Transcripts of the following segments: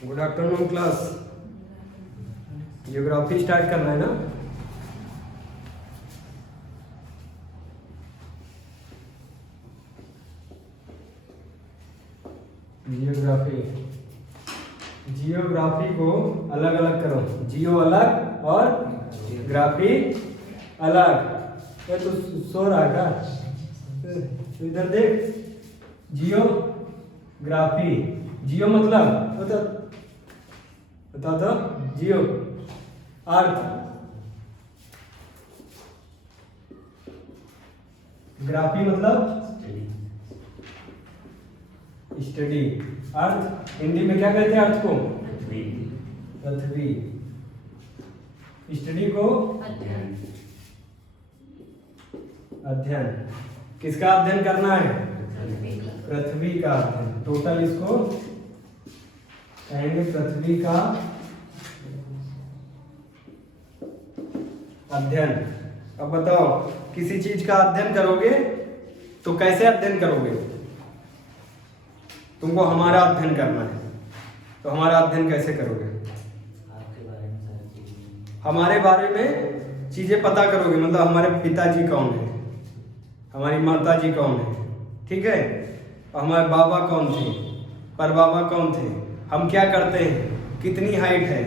Good afternoon class. Geography start करना है ना। जियोग्राफी जियोग्राफी को अलग अलग करो। जियो अलग और ग्राफी अलग। ये तो सो रहा है का? इधर देख। जियोग्राफी, जियो मतलब बता दो। जियो अर्थ, ग्राफी मतलब स्टडी। अर्थ हिंदी में क्या कहते हैं? अर्थ को पृथ्वी, स्टडी को अध्ययन। किसका अध्ययन करना है? पृथ्वी का अध्ययन। टोटल इसको कहेंगे पृथ्वी का अध्ययन। अब बताओ, किसी चीज का अध्ययन करोगे तो कैसे अध्ययन करोगे? तुमको हमारा अध्ययन करना है तो हमारा अध्ययन कैसे करोगे? आपके बारे में सारी चीजें, हमारे बारे में चीजें पता करोगे। मतलब हमारे पिताजी कौन है, हमारी माताजी कौन है, ठीक है, हमारे बाबा कौन थे, परबाबा कौन थे, हम क्या करते हैं, कितनी हाइट है,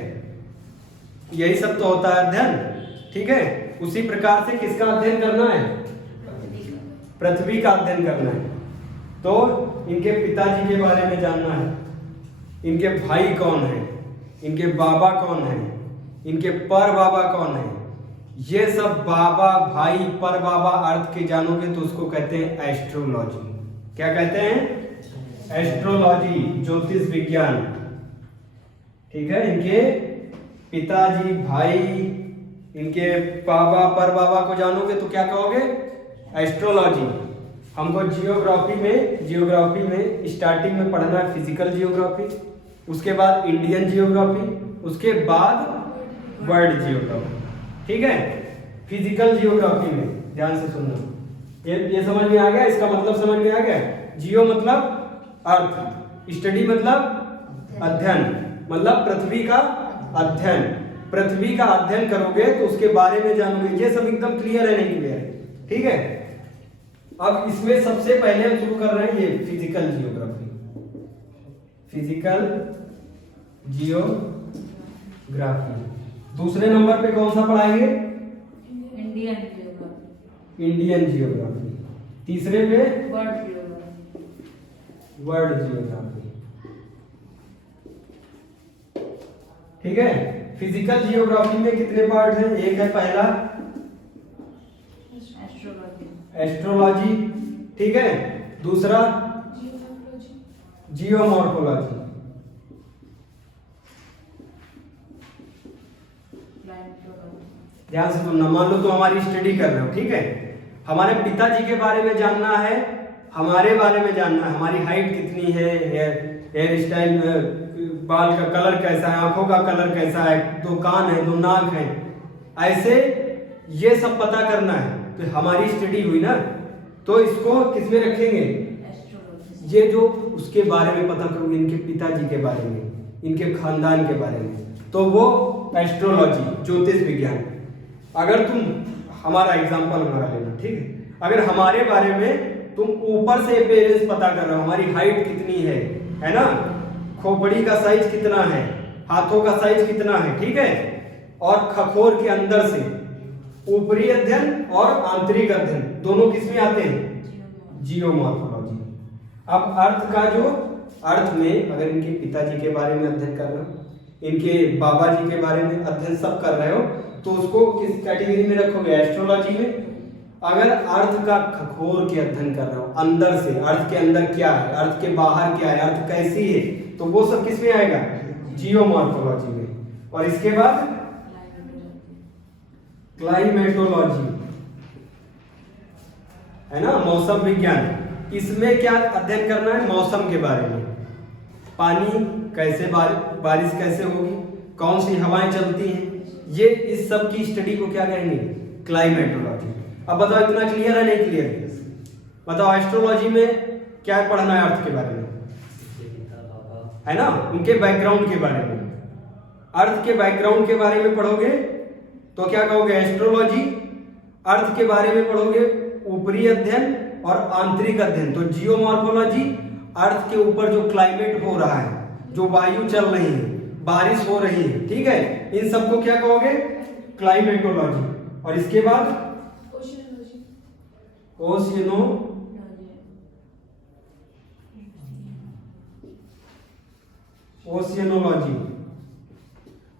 यही सब तो होता है अध्ययन। ठीक है, उसी प्रकार से किसका अध्ययन करना है? पृथ्वी का अध्ययन करना है। तो इनके पिताजी के बारे में जानना है, इनके भाई कौन है, इनके बाबा कौन है, इनके पर बाबा कौन है। ये सब बाबा भाई पर बाबा अर्थ के जानोगे तो उसको कहते हैं एस्ट्रोलॉजी। क्या कहते हैं? एस्ट्रोलॉजी, ज्योतिष विज्ञान। ठीक है, इनके पिताजी भाई, इनके बाबा पर बाबा को जानोगे तो क्या कहोगे? एस्ट्रोलॉजी। हमको जियोग्राफी में स्टार्टिंग में पढ़ना है फिजिकल जियोग्राफी, उसके बाद इंडियन जियोग्राफी, उसके बाद वर्ल्ड जियोग्राफी। ठीक है, फिजिकल जियोग्राफी में ध्यान से सुनना। ये समझ में आ गया? इसका मतलब समझ में आ गया? जियो मतलब अर्थ, स्टडी मतलब अध्ययन, मतलब पृथ्वी का अध्ययन। पृथ्वी का अध्ययन करोगे तो उसके बारे में जानोगे। ये सब एकदम क्लियर है नहीं क्लियर? ठीक है, अब इसमें सबसे पहले हम शुरू कर रहे हैं ये फिजिकल जियोग्राफी। Physical geography. दूसरे नंबर पे कौन सा पढ़ाएंगे? Indian geography. Indian geography. तीसरे पे वर्ल्ड जियोग्राफी। World geography. ठीक है, फिजिकल जियोग्राफी में कितने पार्ट हैं? एक है पहला एस्ट्रोलॉजी। एस्ट्रोलॉजी, ठीक है, दूसरा जियोमॉर्फोलॉजी। ध्यान से सुनना। मान लो तो हमारी स्टडी कर रहे हो, ठीक है, हमारे पिताजी के बारे में जानना है, हमारे बारे में जानना है, हमारी हाइट कितनी है, हेयर स्टाइल, बाल का कलर कैसा है, आंखों का कलर कैसा है, दो कान है, दो नाक है, ऐसे ये सब पता करना है। तो हमारी स्टडी हुई ना, तो इसको किसमें रखेंगे? एस्ट्रोलॉजी। ये जो उसके बारे में पता करोगे, इनके पिताजी के बारे में, इनके खानदान के बारे में, तो वो एस्ट्रोलॉजी, ज्योतिष विज्ञान। अगर तुम हमारा एग्जांपल हमारा लेना, ठीक है, अगर हमारे बारे में तुम ऊपर से अपीयरेंस पता कर रहे हो, हमारी हाइट कितनी है ना, खोपड़ी का साइज कितना है, हाथों का साइज कितना है, ठीक है, और खखोर के अंदर से ऊपरी अध्ययन और आंतरिक अध्ययन दोनों किसमें आते हैं? जियोमॉर्फोलॉजी। अब अर्थ का जो अर्थ में अगर इनके पिताजी के बारे में अध्ययन कर रहे हो, इनके बाबा जी के बारे में अध्ययन सब कर रहे हो, तो उसको किस कैटेगरी में रखोगे? एस्ट्रोलॉजी में। अगर अर्थ का खखोर के अध्ययन कर रहे हो, अंदर से, अर्थ के अंदर क्या है, अर्थ के बाहर क्या है, अर्थ कैसी है, तो वो सब किस में आएगा? जियोमॉर्फोलॉजी में। और इसके बाद क्लाइमेटोलॉजी, है ना, मौसम विज्ञान। इसमें क्या अध्ययन करना है? मौसम के बारे में, पानी कैसे, बारिश कैसे होगी, कौन सी हवाएं चलती हैं, ये इस सब की स्टडी को क्या कहेंगे? क्लाइमेटोलॉजी। अब बताओ इतना क्लियर है नहीं क्लियर? बताओ एस्ट्रोलॉजी में क्या पढ़ना है अर्थ के बारे में? इसके पिता बाबा है ना, उनके बैकग्राउंड के बारे में। अर्थ के बैकग्राउंड के बारे में पढ़ोगे तो क्या कहोगे, एस्ट्रोलॉजी। अर्थ के बारे में पढ़ोगे ऊपरी अध्ययन और आंतरिक अध्ययन, तो जियोमॉर्फोलॉजी। अर्थ के ऊपर जो क्लाइमेट हो रहा है, जो वायु चल रही है, बारिश हो रही है, ठीक है, इन सबको क्या कहोगे, क्लाइमेटोलॉजी। और इसके बाद ओशियनोलॉजी।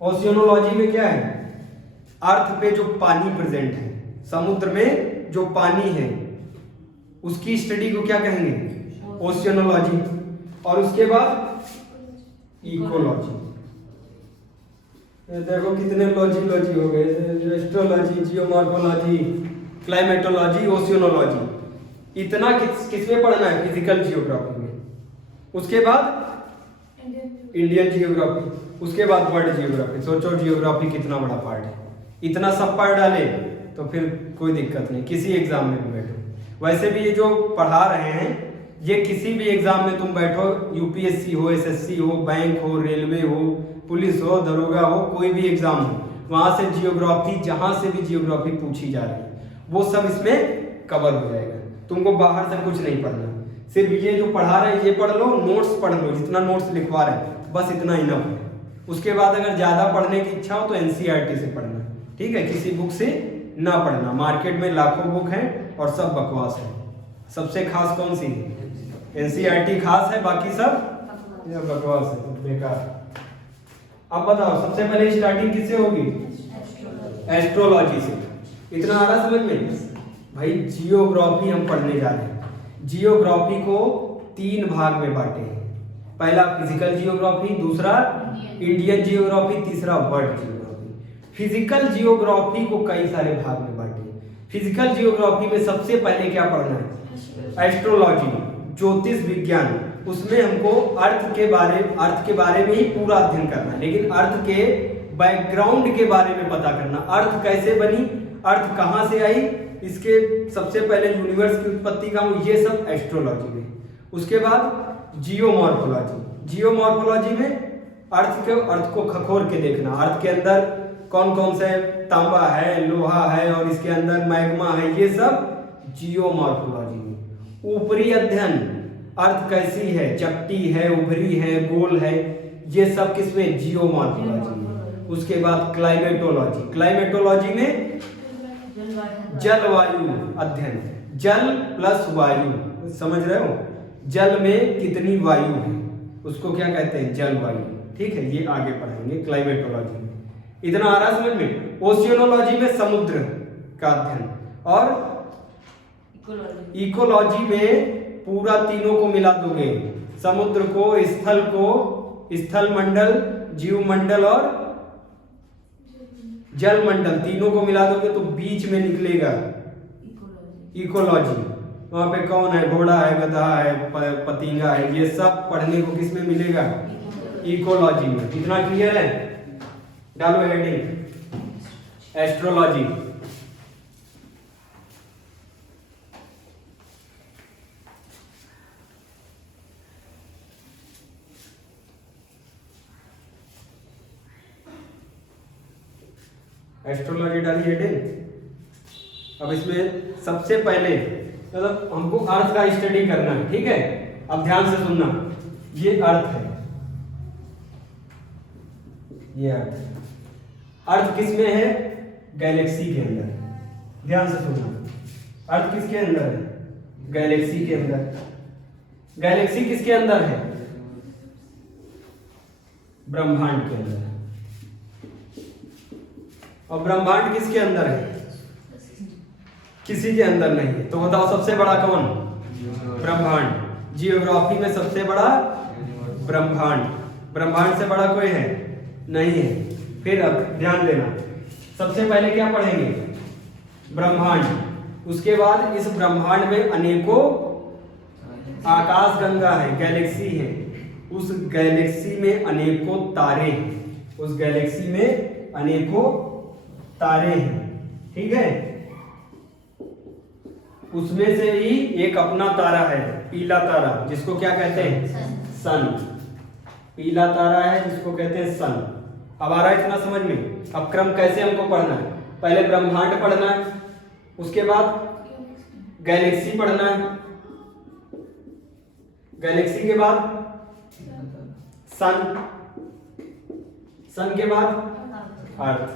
ओशियनोलॉजी में क्या है, अर्थ पे जो पानी प्रेजेंट है, समुद्र में जो पानी है उसकी स्टडी को क्या कहेंगे, ओशियनोलॉजी। और उसके बाद इकोलॉजी। देखो कितने लॉजी हो गए, एस्ट्रोलॉजी, जियोमॉर्फोलॉजी, क्लाइमेटोलॉजी, ओशियनोलॉजी। इतना किस में पढ़ना है, फिजिकल जियोग्राफी में। उसके बाद इंडियन जियोग्राफी, उसके बाद वर्ल्ड जियोग्राफी। सोचो जियोग्राफी कितना बड़ा पार्ट है, इतना सब पढ़ डाले तो फिर कोई दिक्कत नहीं, किसी एग्जाम में भी बैठो। वैसे भी ये जो पढ़ा रहे हैं ये किसी भी एग्जाम में तुम बैठो, यूपीएससी हो, एसएससी हो, बैंक हो, रेलवे हो, पुलिस हो, दरोगा हो, कोई भी एग्जाम हो, वहां से जियोग्राफी, जहां से भी जियोग्राफी पूछी जा रही है वो सब इसमें कवर हो जाएगा। तुमको बाहर से कुछ नहीं पढ़ना, सिर्फ ये जो पढ़ा रहे हैं ये पढ़ लो, नोट्स पढ़ लो, जितना नोट्स लिखवा रहे हैं बस इतना ही ना पढ़े। उसके बाद अगर ज्यादा पढ़ने की इच्छा हो तो एनसीईआरटी से पढ़ना, ठीक है, किसी बुक से ना पढ़ना। मार्केट में लाखों बुक हैं और सब बकवास है। सबसे खास कौन सी है, एनसीईआरटी खास है, बाकी सब ये बकवास है, बेकार। अब बताओ सबसे पहले स्टार्टिंग किससे होगी, एस्ट्रोलॉजी से। इतना आ रहा समझ में भाई। जियोग्राफी हम पढ़ने जा रहे हैं। जियोग्राफी को 3 भाग में बांटे हैं, पहला फिजिकल जियोग्राफी, दूसरा इंडियन जियोग्राफी, तीसरा वर्ल्ड जियोग्राफी। फिजिकल जियोग्राफी को कई सारे भाग में बांटे। फिजिकल जियोग्राफी में सबसे पहले क्या पढ़ना है, एस्ट्रोलॉजी, ज्योतिष विज्ञान। उसमें हमको अर्थ के बारे में ही पूरा अध्ययन करना है, लेकिन अर्थ के बैकग्राउंड के बारे में पता करना। अर्थ कैसे बनी, अर्थ कहाँ से आई, इसके सबसे पहले यूनिवर्स की उत्पत्ति का, ये सब एस्ट्रोलॉजी में। उसके बाद जियोमॉर्फोलॉजी। जियोमॉर्फोलॉजी में अर्थ को खखोर के देखना, अर्थ के अंदर कौन कौन से तांबा है, लोहा है और इसके अंदर मैग्मा है, ये सब जियोमॉर्फोलॉजी में। ऊपरी अध्ययन, अर्थ कैसी है, चपटी है, उभरी है, गोल है, ये सब किसमें, जियोमॉर्फोलॉजी में। उसके बाद क्लाइमेटोलॉजी। क्लाइमेटोलॉजी में जलवायु अध्ययन, जल प्लस वायु, समझ रहे हो, जल में कितनी वायु है उसको क्या कहते हैं, जलवायु, ठीक है, ये आगे पढ़ेंगे क्लाइमेटोलॉजी में। इतना आ रहा समझ में। ओशियनोलॉजी में समुद्र का अध्ययन, और इकोलॉजी में पूरा तीनों को मिला दोगे, समुद्र को, स्थल मंडल, जीव मंडल और जल मंडल, तीनों को मिला दोगे तो बीच में निकलेगा इकोलॉजी। वहां पे कौन है, घोड़ा है, गधा है, पतंगा है, ये सब पढ़ने को किस में मिलेगा, इकोलॉजी में। इतना क्लियर है, डालो हेडिंग एस्ट्रोलॉजी। एस्ट्रोलॉजी डाली हेडिंग। अब इसमें सबसे पहले मतलब हमको अर्थ का स्टडी करना है, ठीक है। अब ध्यान से सुनना, ये अर्थ है, ये अर्थ किस में है, गैलेक्सी के अंदर। ध्यान से सुनना, अर्थ किसके अंदर है, गैलेक्सी के अंदर। गैलेक्सी किसके अंदर है, ब्रह्मांड के अंदर। और ब्रह्मांड किसके अंदर है, किसी के अंदर नहीं है। तो बताओ सबसे बड़ा कौन, ब्रह्मांड। जियोग्राफी में सबसे बड़ा ब्रह्मांड, ब्रह्मांड से बड़ा कोई है नहीं है। फिर अब ध्यान देना, सबसे पहले क्या पढ़ेंगे, ब्रह्मांड। उसके बाद इस ब्रह्मांड में अनेकों आकाश गंगा है, गैलेक्सी है, उस गैलेक्सी में अनेकों तारे हैं, उस गैलेक्सी में अनेकों तारे हैं, ठीक है। उसमें से ही एक अपना तारा है, पीला तारा, जिसको क्या कहते हैं, सन। पीला तारा है जिसको कहते हैं सन। अब आ रहा है इतना समझ में। अब क्रम कैसे हमको पढ़ना है, पहले ब्रह्मांड पढ़ना है, उसके बाद गैलेक्सी पढ़ना है, गैलेक्सी के बाद सन, सन के बाद अर्थ।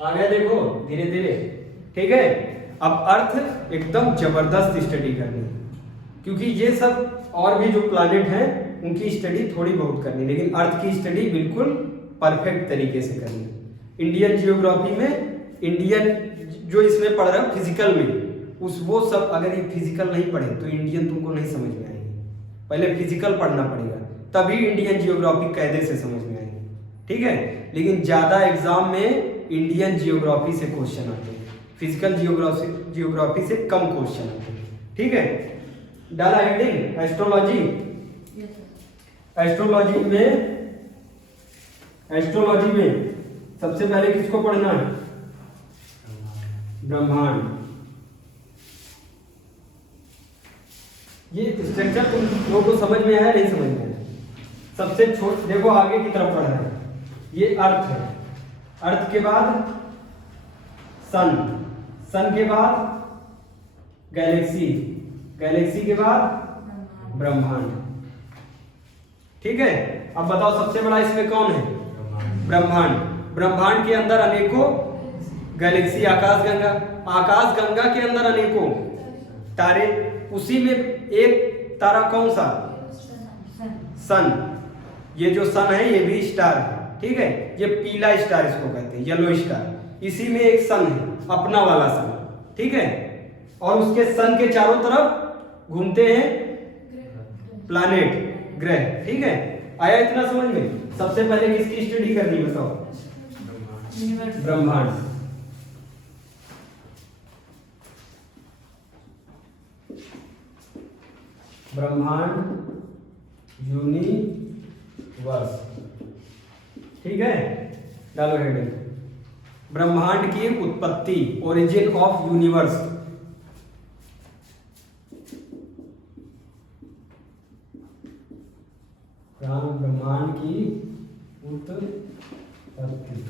आ गया देखो धीरे धीरे, ठीक है। अब अर्थ एकदम जबरदस्त स्टडी करनी है, क्योंकि ये सब और भी जो प्लैनेट हैं उनकी स्टडी थोड़ी बहुत करनी, लेकिन अर्थ की स्टडी बिल्कुल परफेक्ट तरीके से करनी है। इंडियन जियोग्राफी में इंडियन जो इसमें पढ़ रहा है फिजिकल में, उस वो सब अगर ये फिजिकल नहीं पढ़े तो इंडियन तुमको नहीं समझ में आएगी। पहले फिजिकल पढ़ना पड़ेगा, तभी इंडियन जियोग्राफी कायदे से समझ में आएगी, ठीक है। लेकिन ज़्यादा एग्जाम में इंडियन जियोग्राफी से क्वेश्चन आते हैं, फिजिकल जियोग्राफी से कम क्वेश्चन आते हैं, ठीक है। डाला हेडिंग एस्ट्रोलॉजी। एस्ट्रोलॉजी में सबसे पहले किसको पढ़ना है, ब्रह्मांड। ये स्ट्रक्चर तुम लोगों को समझ में आया नहीं समझ में आया? सबसे छोट देखो आगे की तरफ पढ़ रहे हैं, ये अर्थ है, अर्थ के बाद सन, सन के बाद गैलेक्सी, गैलेक्सी के बाद ब्रह्मांड, ठीक है। अब बताओ सबसे बड़ा इसमें कौन है, ब्रह्मांड। ब्रह्मांड के अंदर अनेकों गैलेक्सी, आकाशगंगा, आकाशगंगा के अंदर अनेकों तारे, उसी में एक तारा कौन सा, सन। ये जो सन है ये भी स्टार है, ठीक है। ये पीला स्टार इसको कहते हैं, येलो स्टार। इसी में एक सन है, अपना वाला सन, ठीक है। और उसके सन के चारों तरफ घूमते हैं प्लैनेट, ग्रह, ठीक है। आया इतना समझ में? सबसे पहले किसकी स्टडी करनी बताओ, ब्रह्मांड। ब्रह्मांड यूनिवर्स, ठीक है। डालो हेडिंग, ब्रह्मांड की उत्पत्ति, ओरिजिन ऑफ यूनिवर्स। ब्रह्मांड की उत्पत्ति,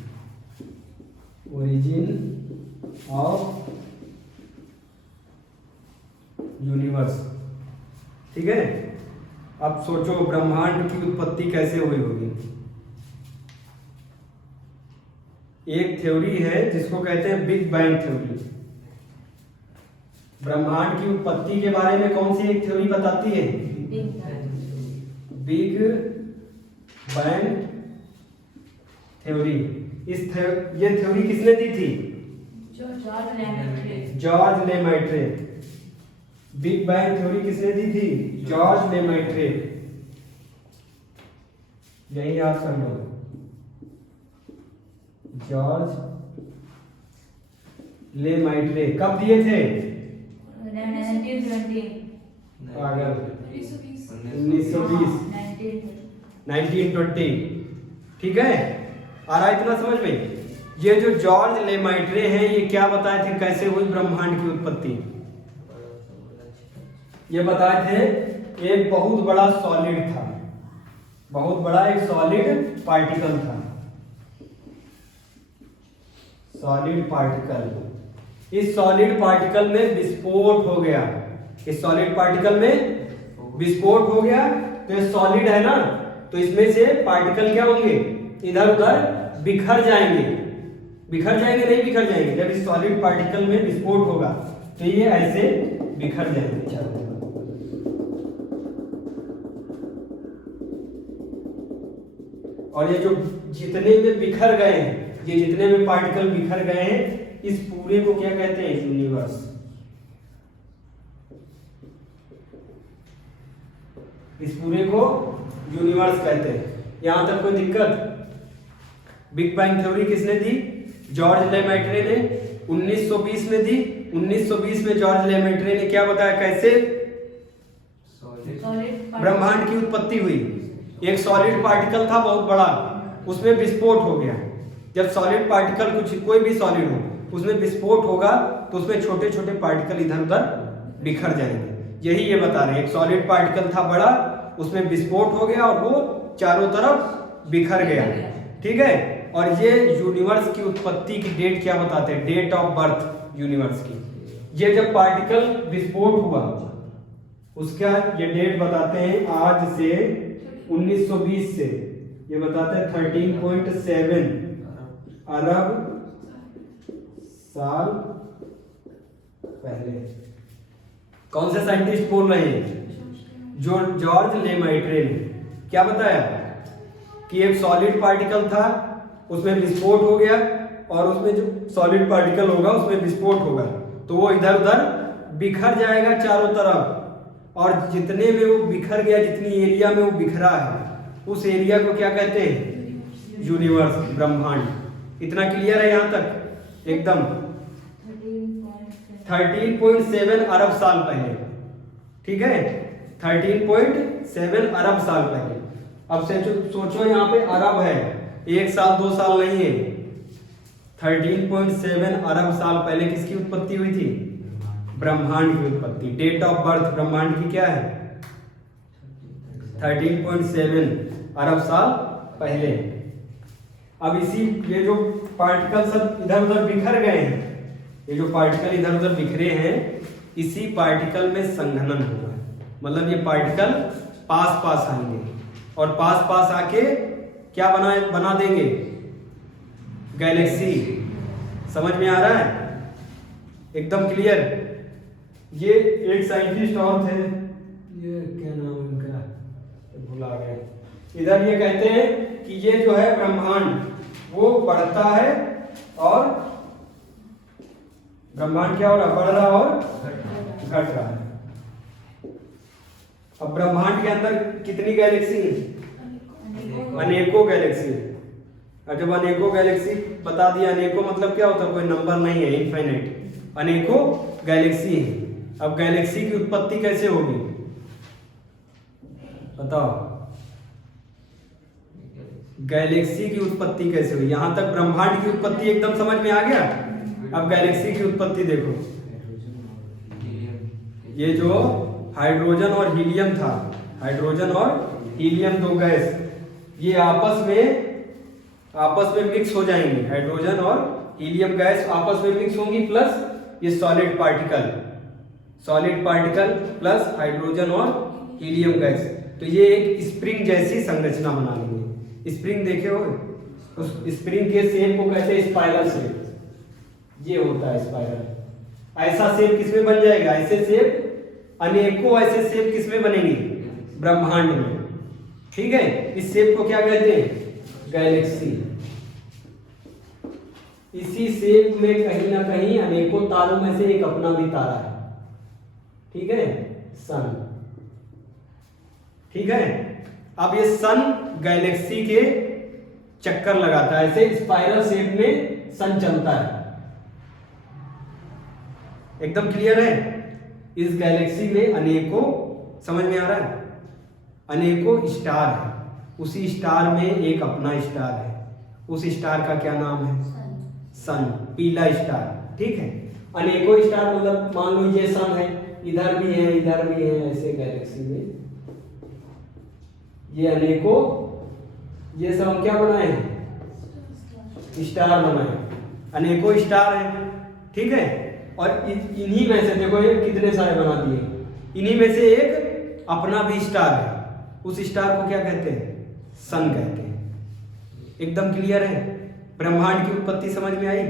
ओरिजिन ऑफ यूनिवर्स, ठीक है। अब सोचो ब्रह्मांड की उत्पत्ति कैसे हुई होगी। एक थ्योरी है जिसको कहते हैं बिग बैंग थ्योरी। ब्रह्मांड की उत्पत्ति के बारे में कौन सी एक थ्योरी बताती है, बिग बैंग थ्योरी। ये थ्योरी किसने दी थी, जॉर्ज लेमैट्रे। बिग बैंग थ्योरी किसने दी थी, जॉर्ज लेमैट्रे। यही याद कर लो, जॉर्ज लेमैट्रे। कब दिए थे, 1920, ठीक है। आ रहा है इतना समझ में? ये जो जॉर्ज लेमैट्रे हैं ये क्या बताए थे कैसे हुई ब्रह्मांड की उत्पत्ति? ये बताए थे एक बहुत बड़ा सॉलिड था, बहुत बड़ा एक सॉलिड पार्टिकल था, सॉलिड पार्टिकल। इस सॉलिड पार्टिकल में विस्फोट हो गया, इस सॉलिड पार्टिकल में विस्फोट हो गया। तो ये सॉलिड है ना, तो इसमें से पार्टिकल क्या होंगे, इधर उधर बिखर जाएंगे। बिखर जाएंगे नहीं बिखर जाएंगे, जब इस सॉलिड पार्टिकल में विस्फोट होगा तो ये ऐसे बिखर जाएंगे चारों तरफ। और ये जो जितने में बिखर गए हैं, ये जितने में पार्टिकल बिखर गए हैं, इस पूरे को क्या कहते हैं, यूनिवर्स। इस पूरे को यूनिवर्स कहते हैं। यहां तक कोई दिक्कत? बिग बैंग थ्योरी किसने दी, जॉर्ज लेमैट्रे ने 1920 में दी। 1920 में जॉर्ज लेमैट्रे ने क्या बताया कैसे ब्रह्मांड की उत्पत्ति हुई। एक सॉलिड पार्टिकल था बहुत बड़ा, उसमें विस्फोट हो गया। जब सॉलिड पार्टिकल कुछ कोई भी सॉलिड हो उसमें विस्फोट होगा तो उसमें छोटे छोटे पार्टिकल इधर उधर बिखर जाएंगे। यही ये बता रहे हैं, एक सॉलिड पार्टिकल था बड़ा, उसमें विस्फोट हो गया और वो चारों तरफ बिखर गया। ठीक है, और ये यूनिवर्स की उत्पत्ति की डेट क्या बताते हैं, डेट ऑफ बर्थ यूनिवर्स की। ये जब पार्टिकल विस्फोट हुआ उसका ये डेट बताते हैं आज से 1920 से, ये बताते हैं 13.7 अरब साल पहले। कौन से साइंटिस्ट बोल रहे हैं, जो जॉर्ज लेमाइट्रे ने क्या बताया कि एक सॉलिड पार्टिकल था, उसमें विस्फोट हो गया और उसमें जो सॉलिड पार्टिकल होगा उसमें विस्फोट होगा तो वो इधर उधर बिखर जाएगा चारों तरफ, और जितने में वो बिखर गया, जितनी एरिया में वो बिखरा है उस एरिया को क्या कहते हैं, यूनिवर्स, ब्रह्मांड। इतना क्लियर है यहाँ तक एकदम। 13.7 अरब साल पहले, ठीक है, 13.7 अरब साल पहले। अब से सोचो यहाँ पे अरब है, 1 साल 2 साल नहीं है। 13.7 अरब साल पहले किसकी उत्पत्ति हुई थी, ब्रह्मांड की उत्पत्ति। डेट ऑफ बर्थ ब्रह्मांड की क्या है, 13.7 अरब साल पहले। अब इसी ये जो पार्टिकल सब इधर उधर बिखर गए हैं, ये जो पार्टिकल इधर उधर बिखरे हैं, इसी पार्टिकल में संघनन होगा। मतलब ये पार्टिकल पास पास आएंगे और पास पास आके क्या बना देंगे, गैलेक्सी। समझ में आ रहा है एकदम क्लियर। ये एक साइंटिस्ट और थे, ये क्या नाम है उनका, भुला गए। इधर ये कहते हैं कि ये जो है ब्रह्मांड वो बढ़ता है और ब्रह्मांड क्या हो रहा है, बढ़ रहा और घट रहा है। अब ब्रह्मांड के अंदर कितनी गैलेक्सी, अनेकों गैलेक्सी। और जब अनेकों गैलेक्सी बता दिया, अनेकों मतलब क्या होता है, कोई नंबर नहीं है, इनफाइनाइट, अनेकों गैलेक्सी है। अब गैलेक्सी की उत्पत्ति कैसे होगी बताओ, गैलेक्सी की उत्पत्ति कैसे हुई। यहां तक ब्रह्मांड की उत्पत्ति एकदम समझ में आ गया। अब गैलेक्सी की उत्पत्ति देखो, ये जो हाइड्रोजन और हीलियम था, हाइड्रोजन और हीलियम दो गैस, ये आपस में मिक्स हो जाएंगे। हाइड्रोजन और हीलियम गैस आपस में मिक्स होंगी, प्लस ये सॉलिड पार्टिकल प्लस हाइड्रोजन और हीलियम गैस, तो ये एक स्प्रिंग जैसी संरचना बना लेंगे। स्प्रिंग देखे हो, उस स्प्रिंग के शेप को कहते हैं स्पाइरल शेप। ये होता है स्पाइरल। ऐसा शेप किसमें बन जाएगा, ऐसे शेप, अनेकों ऐसे शेप किसमें बनेंगे, ब्रह्मांड में। ठीक है, इस शेप को क्या कहते हैं, गैलेक्सी। इसी शेप में कहीं ना कहीं अनेकों तारों में से एक अपना भी तारा है। ठीक है, सन। ठीक है, अब ये सन गैलेक्सी के चक्कर लगाता है, ऐसे स्पाइरल शेप में सन चलता है। एकदम क्लियर है। इस गैलेक्सी में अनेकों, समझ में आ रहा है, अनेकों स्टार है। उसी स्टार में एक अपना स्टार है, उस स्टार का क्या नाम है, सन, पीला स्टार। ठीक है, अनेकों स्टार मतलब मान लो ये सन है, इधर भी है, इधर भी है, ऐसे गैलेक्सी में ये अनेकों, ये सब हम क्या बनाए हैं, स्टार बनाए, अनेकों स्टार हैं। ठीक है, और इन्हीं में से देखो ये कितने सारे बना दिए, इन्हीं में से एक अपना भी स्टार है। उस स्टार को क्या कहते हैं, सन कहते हैं। एकदम क्लियर है। ब्रह्मांड की उत्पत्ति समझ में आई,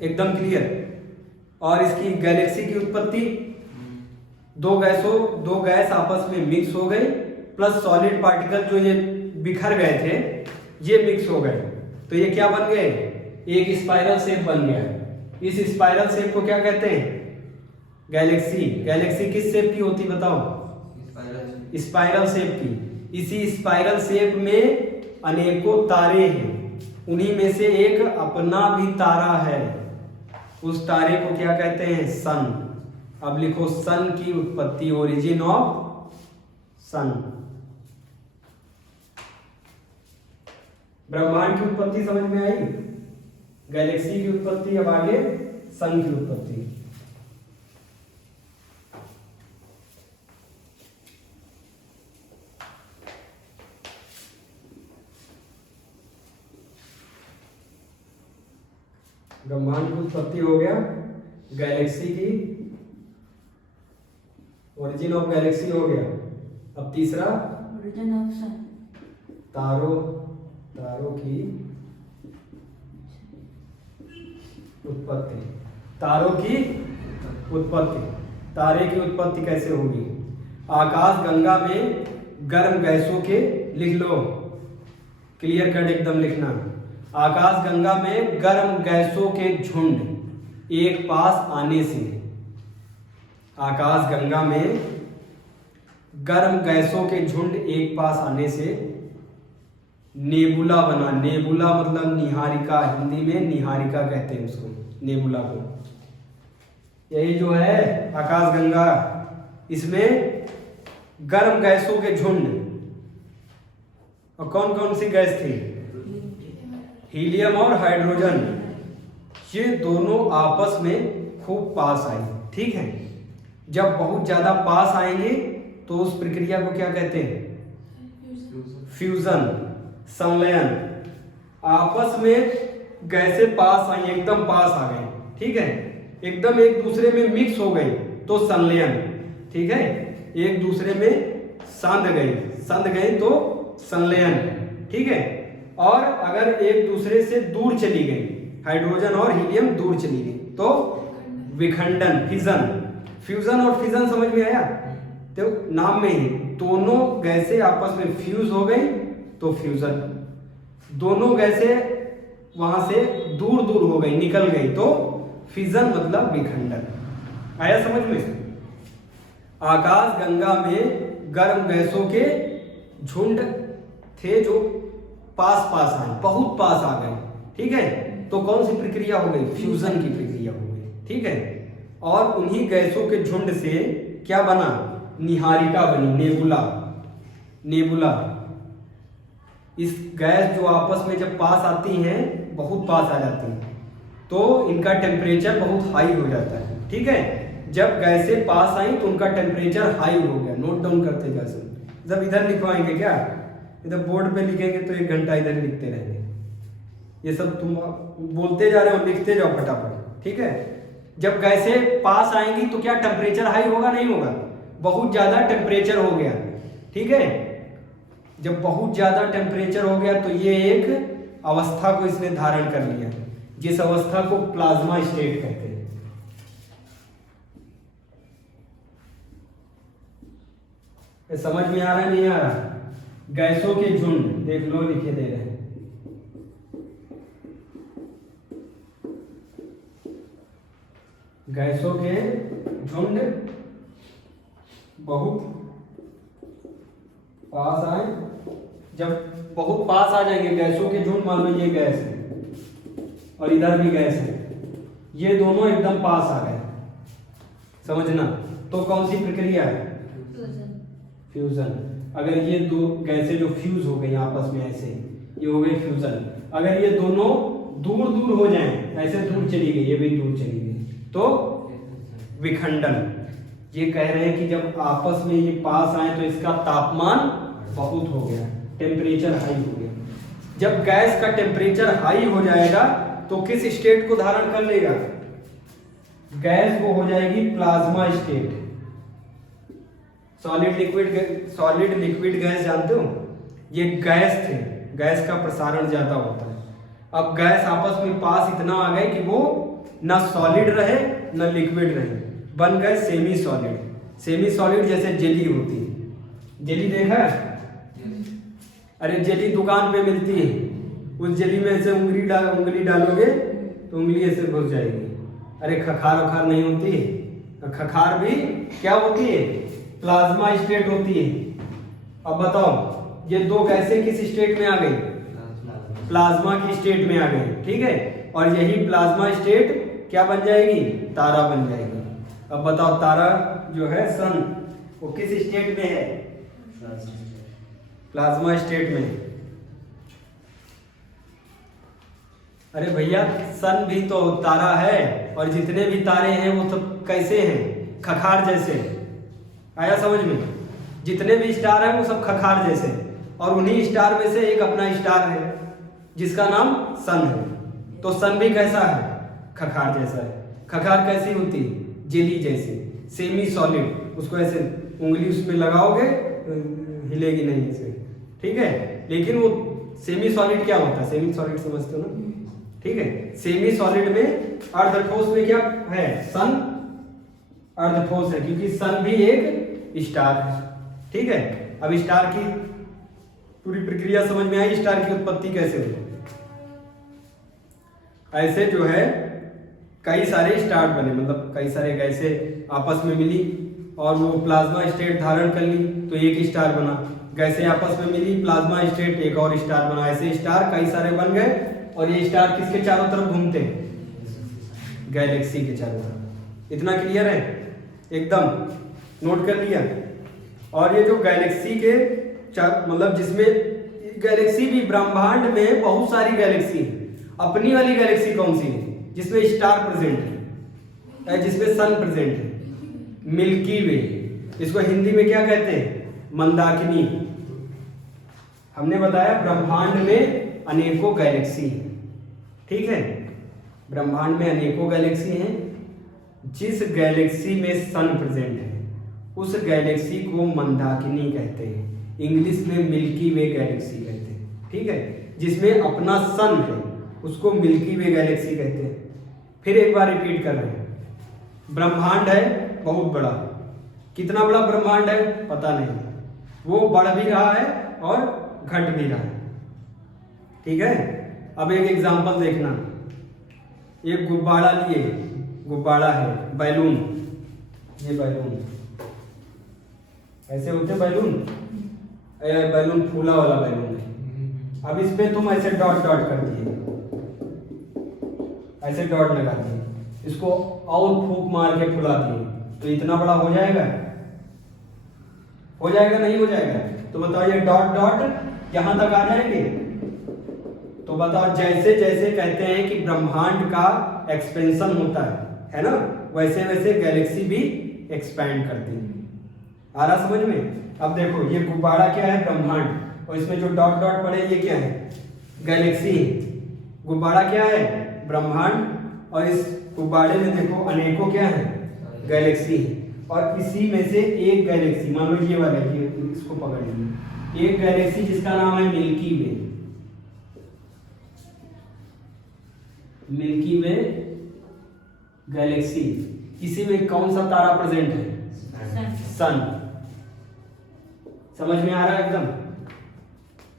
एकदम क्लियर। और इसकी गैलेक्सी की उत्पत्ति, दो गैस आपस में मिक्स हो गई, प्लस सॉलिड पार्टिकल जो ये बिखर गए थे ये मिक्स हो गए, तो ये क्या बन गए, एक स्पाइरल शेप बन गया। इस स्पाइरल शेप को क्या कहते हैं, गैलेक्सी। गैलेक्सी किस शेप की होती बताओ, स्पाइरल शेप की। इसी स्पाइरल शेप में अनेकों तारे हैं, उन्हीं में से एक अपना भी तारा है। उस तारे को क्या कहते हैं, सन। अब लिखो सन की उत्पत्ति, ओरिजिन ऑफ सन। ब्रह्मांड की उत्पत्ति समझ में आई, गैलेक्सी की उत्पत्ति, अब आगे सन की उत्पत्ति। ब्रह्मांड की उत्पत्ति हो गया, गैलेक्सी की ओरिजिन ऑफ गैलेक्सी हो गया। अब तीसरा origin of sun, तारों की उत्पत्ति। तारों की उत्पत्ति, तारे की उत्पत्ति कैसे होगी? आकाश गंगा में गर्म गैसों के, लिख लो, क्लियर कट एकदम लिखना। आकाश गंगा में गर्म गैसों के झुंड एक पास आने से, आकाश गंगा में गर्म गैसों के झुंड एक पास आने से नेबुला बना। नेबुला मतलब निहारिका, हिंदी में निहारिका कहते हैं उसको, नेबुला को। यही जो है आकाश गंगा, इसमें गर्म गैसों के झुंड, और कौन कौन सी गैस थी? हीलियम और हाइड्रोजन। ये दोनों आपस में खूब पास आई, ठीक है। जब बहुत ज्यादा पास आएंगे तो उस प्रक्रिया को क्या कहते हैं? फ्यूजन, संलयन। आपस में गैसें पास आई, एकदम पास आ गए, ठीक है, एकदम एक दूसरे में मिक्स हो गई तो संलयन, ठीक है। एक दूसरे में संध गए तो संलयन, ठीक है। और अगर एक दूसरे से दूर चली गई, हाइड्रोजन और हीलियम दूर चली गई तो विखंडन, फिजन। फ्यूजन और फिजन समझ में आया? तो नाम में ही दोनों गैसें आपस में फ्यूज हो गई तो फ्यूजन, दोनों गैसें वहां से दूर दूर हो गई, निकल गई तो फिजन मतलब विखंडन। आया समझ में? आकाश गंगा में गर्म गैसों के झुंड थे जो पास पास आए, बहुत पास आ गए, ठीक है। तो कौन सी प्रक्रिया हो गई? फ्यूजन की प्रक्रिया हो गई, ठीक है। और उन्हीं गैसों के झुंड से क्या बना? निहारिका बनी, नेबुला। नेबुला, इस गैस जो आपस में जब पास आती हैं, बहुत पास आ जाती हैं, तो इनका टेम्परेचर बहुत हाई हो जाता है, ठीक है। जब गैसें पास आई तो उनका टेम्परेचर हाई हो गया। नोट डाउन करते जा सकते, जब इधर लिखवाएंगे क्या, इधर बोर्ड पे लिखेंगे तो 1 घंटा इधर लिखते रहेंगे। ये सब तुम बोलते जा रहे हो, लिखते जाओ फटाफट, ठीक है। जब गैसें पास आएंगी तो क्या टेम्परेचर हाई होगा? नहीं होगा, बहुत ज्यादा टेम्परेचर हो गया, ठीक है। जब बहुत ज्यादा टेम्परेचर हो गया तो ये एक अवस्था को इसने धारण कर लिया, जिस अवस्था को प्लाज्मा स्टेट कहते हैं। ये समझ में आ रहा है नहीं आ रहा? गैसों के झुंड देख लो, लिखे दे रहे हैं। गैसों के झुंड बहुत पास आए, जब बहुत पास आ जाएंगे गैसों के झुंड, मान लो ये गैस है और इधर भी गैस है, ये दोनों एकदम पास आ गए, समझना। तो कौन सी प्रक्रिया है? फ्यूजन। अगर ये दो गैसें जो फ्यूज हो गई आपस में ऐसे, ये हो गई फ्यूजन। अगर ये दोनों दूर दूर हो जाएं, ऐसे दूर चली गई, ये भी दूर चली गई, तो विखंडन। ये कह रहे हैं कि जब आपस में ये पास आए तो इसका तापमान बहुत हो गया, टेम्परेचर हाई हो गया। जब गैस का टेम्परेचर हाई हो जाएगा तो किस स्टेट को धारण कर लेगा? गैस वो हो जाएगी plasma state. Solid liquid gas जानते हो? ये गैस थे, गैस का प्रसारण ज्यादा होता है। अब गैस आपस में पास इतना आ गए कि वो ना सॉलिड रहे ना लिक्विड रहे, बन गए सेमी सॉलिड। सेमी सॉलिड जैसे जेली होती है, जेली देखा है? अरे जेली दुकान पे मिलती है, उस जेली में ऐसे उंगली डालोगे तो उंगली ऐसे घुस जाएगी। अरे खखार वखार नहीं होती है, खखार भी क्या होती है? प्लाज्मा स्टेट होती है। अब बताओ ये दो गैसें किस स्टेट में आ गई? प्लाज्मा की स्टेट में आ गई, ठीक है। और यही प्लाज्मा स्टेट क्या बन जाएगी? तारा बन जाएगी। अब बताओ तारा जो है सन, वो किस स्टेट में है? प्लाज्मा स्टेट में। अरे भैया सन भी तो तारा है, और जितने भी तारे हैं वो सब कैसे हैं? खखार जैसे। आया समझ में? जितने भी स्टार हैं वो सब खखार जैसे, और उन्हीं स्टार में से एक अपना स्टार है जिसका नाम सन है। तो सन भी कैसा है? खखार जैसा है। खखार कैसी होती है? जेली जैसी, सेमी सॉलिड। उसको ऐसे उंगली उसमें लगाओगे हिलेगी नहीं ऐसे, ठीक है। लेकिन वो सेमी सॉलिड क्या होता है? सेमी सॉलिड समझते हो ना, ठीक है। सेमी सॉलिड में अर्ध ठोस में क्या है? सन अर्ध ठोस है, क्योंकि सन भी एक स्टार है, ठीक है। अब स्टार की पूरी प्रक्रिया समझ में आई, स्टार की उत्पत्ति कैसे हुई। ऐसे जो है कई सारे स्टार बने, मतलब कई सारे गैसें आपस में मिली और वो प्लाज्मा स्टेट धारण कर ली तो एक स्टार बना। गैसें आपस में मिली, प्लाज्मा स्टेट, एक और स्टार बना। ऐसे स्टार कई सारे बन गए और ये स्टार किसके चारों तरफ घूमते हैं? गैलेक्सी के चारों तरफ। इतना क्लियर है? एकदम नोट कर लिया। और ये जो गैलेक्सी के मतलब जिसमें गैलेक्सी भी, ब्रह्मांड में बहुत सारी गैलेक्सी है। अपनी वाली गैलेक्सी कौन सी है? जिसमें स्टार प्रेजेंट है, जिसमें सन प्रेजेंट है, मिल्की वे। इसको हिंदी में क्या कहते हैं? मंदाकिनी। हमने बताया ब्रह्मांड में अनेकों गैलेक्सी हैं, ठीक है। ब्रह्मांड में अनेकों गैलेक्सी हैं। जिस गैलेक्सी में सन प्रेजेंट है उस गैलेक्सी को मंदाकिनी कहते हैं, इंग्लिश में मिल्की वे गैलेक्सी कहते हैं, ठीक है। जिसमें अपना सन है उसको मिल्की वे गैलेक्सी कहते हैं। फिर एक बार रिपीट कर रहे हैं, ब्रह्मांड है बहुत बड़ा। कितना बड़ा ब्रह्मांड है पता नहीं, वो बढ़ भी रहा है और घट भी रहा है, ठीक है। अब एक एग्जांपल देखना, एक गुब्बारा लिए, गुब्बारा है, बैलून, ये बैलून ऐसे होते बैलून, बैलून फूला वाला बैलून है। अब इस पे तुम ऐसे डॉट डॉट कर दिए, ऐसे डॉट लगा दिए, इसको और फूंक मार के फुला दिए तो इतना बड़ा हो जाएगा? हो जाएगा नहीं हो जाएगा? तो बताओ ये डॉट डॉट यहां तक आ जाएंगे? तो बताओ जैसे जैसे कहते हैं कि ब्रह्मांड का एक्सपेंशन होता है ना, वैसे वैसे गैलेक्सी भी एक्सपैंड करती है। आ रहा समझ में? अब देखो ये गुब्बारा क्या है? ब्रह्मांड। और इसमें जो डॉट डॉट पड़े ये क्या है? गैलेक्सी। गुब्बारा क्या है? ब्रह्मांड। और इस गुब्बारे में देखो अनेकों क्या है? गैलेक्सी। और इसी में से एक गैलेक्सी, मान लो ये वाला, ये इसको पकड़ लीजिए, एक गैलेक्सी जिसका नाम है मिल्की वे। मिल्की वे गैलेक्सी, इसी में कौन सा तारा प्रेजेंट है? सन। समझ में आ रहा है एकदम?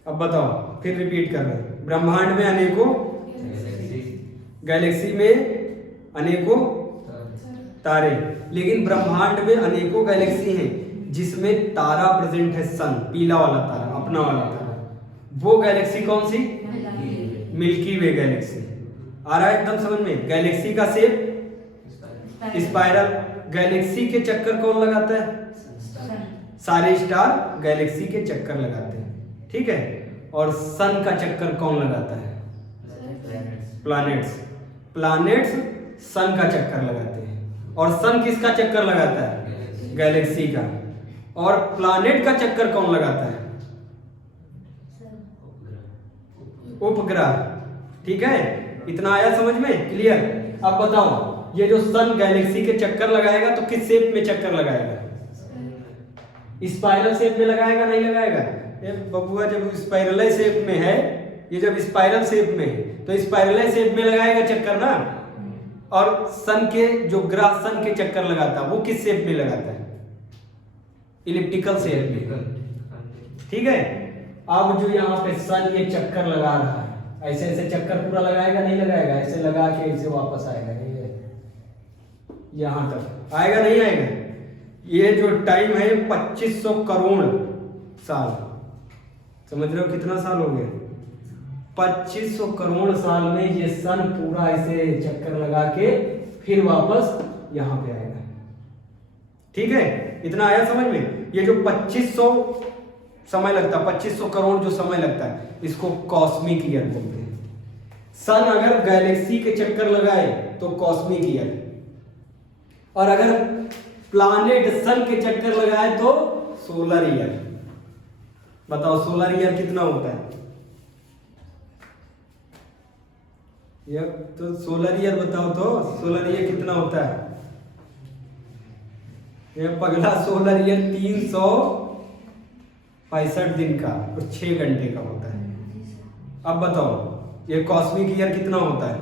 अब बताओ, फिर रिपीट कर रहे हैं, ब्रह्मांड में अनेकों गैलेक्सी में अनेकों तारे, लेकिन ब्रह्मांड में अनेकों गैलेक्सी हैं जिसमें तारा प्रेजेंट है सन, पीला वाला तारा, अपना वाला तारा। वो गैलेक्सी कौन सी? मिल्की वे गैलेक्सी। आ रहा है एकदम समझ में? गैलेक्सी का शेप स्पाइरल। गैलेक्सी के चक्कर कौन लगाता है? सारे स्टार गैलेक्सी के चक्कर लगाते हैं, ठीक है। और सन का चक्कर कौन लगाता है? प्लैनेट्स। प्लैनेट्स सन का चक्कर लगाते हैं। और सन किसका चक्कर लगाता है? गैलेक्सी का। और प्लैनेट का चक्कर कौन लगाता है? उपग्रह, ठीक है। इतना आया समझ में? क्लियर? अब बताओ, ये जो सन गैलेक्सी के चक्कर लगाएगा तो किस शेप में चक्कर लगाएगा? स्पाइरल शेप में लगाएगा नहीं लगाएगा? ये बबुआ जब स्पाइरल शेप में है, ये जब स्पाइरल शेप में है तो स्पाइरल शेप में लगाएगा चक्कर ना। और सन के जो ग्रह सन के चक्कर लगाता है वो किस शेप में लगाता है? इलिप्टिकल शेप में, ठीक है। अब जो यहाँ पे सन ये चक्कर लगा रहा है, ऐसे ऐसे चक्कर पूरा लगाएगा नहीं लगाएगा? ऐसे लगा के ऐसे वापस आएगा, यहां तक आएगा नहीं आएगा? ये जो टाइम है 2500 करोड़ साल, समझ रहे हो कितना साल हो गया? 2500 करोड़ साल में ये सन पूरा ऐसे चक्कर लगा के फिर वापस यहां पे आएगा, ठीक है। इतना आया समझ में? ये जो 2500 समय लगता है, 2500 करोड़ जो समय लगता है, इसको कॉस्मिक ईयर बोलते हैं। सन अगर गैलेक्सी के चक्कर लगाए तो कॉस्मिक ईयर, और अगर प्लैनेट सन के चक्कर लगाए तो सोलर ईयर। बताओ सोलर ईयर कितना होता है? ये तो सोलर ईयर बताओ तो, सोलर ईयर कितना होता है? ये पगला सोलर ईयर 365 दिन का और 6 घंटे का होता है। अब बताओ ये कॉस्मिक ईयर कितना होता है?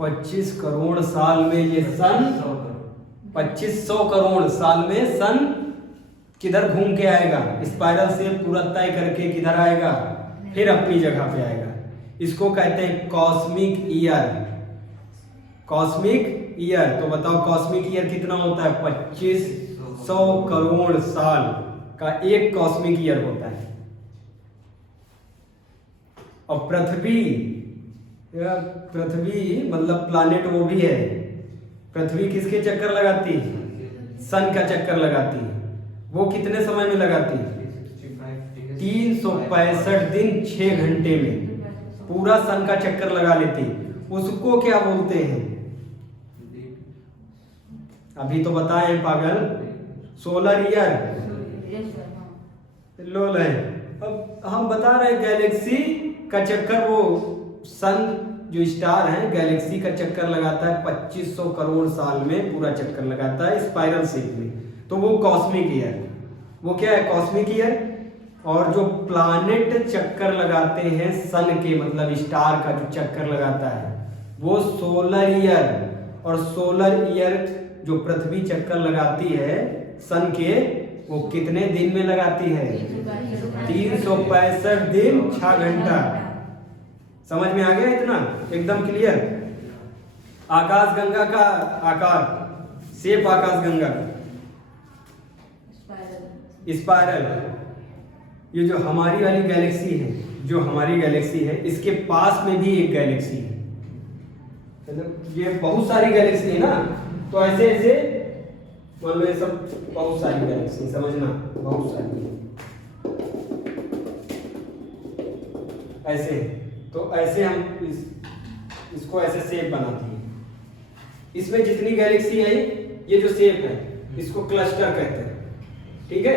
25 करोड़ साल में ये सन 2500 करोड़ साल में सन किधर घूम के आएगा? स्पाइरल से पूरा तय करके किधर आएगा? फिर अपनी जगह पे आएगा। इसको कहते हैं कॉस्मिक ईयर। Cosmic year. तो बताओ कॉस्मिक ईयर कितना होता है? 2500 करोड़ साल का एक कॉस्मिक ईयर होता है। और पृथ्वी मतलब प्लैनेट वो भी है। पृथ्वी किसके चक्कर लगाती है? सन का चक्कर लगाती है। वो कितने समय में लगाती है? 365 दिन 6 घंटे में पूरा सन का चक्कर लगा लेती है। उसको क्या बोलते हैं? अभी तो बताए पागल, सोलर ईयर लोल है। अब हम बता रहे गैलेक्सी का चक्कर, वो सन जो स्टार है गैलेक्सी का चक्कर लगाता है 2500 करोड़ साल में पूरा चक्कर लगाता है स्पाइरल शेप में। तो वो कॉस्मिक ईयर, वो क्या है? Cosmic year. और जो प्लैनेट चक्कर लगाते हैं सन के, मतलब स्टार का जो चक्कर लगाता है वो सोलर ईयर। और सोलर ईयर जो पृथ्वी चक्कर लगाती है सन के, वो कितने दिन में लगाती है? 365 दिन 6 घंटा। समझ में आ गया इतना? एकदम क्लियर। आकाश गंगा का आकार, शेप आकाश गंगा का स्पाइरल। ये जो हमारी वाली गैलेक्सी है, जो हमारी गैलेक्सी है, इसके पास में भी एक गैलेक्सी है। मतलब ये बहुत सारी गैलेक्सी है ना, तो ऐसे ऐसे मान लो ये सब बहुत सारी गैलेक्सी, समझना बहुत सारी ऐसे। तो ऐसे हम इसको ऐसे शेप बनाते हैं। इसमें जितनी गैलेक्सी है, ये जो शेप है इसको क्लस्टर कहते हैं। ठीक है,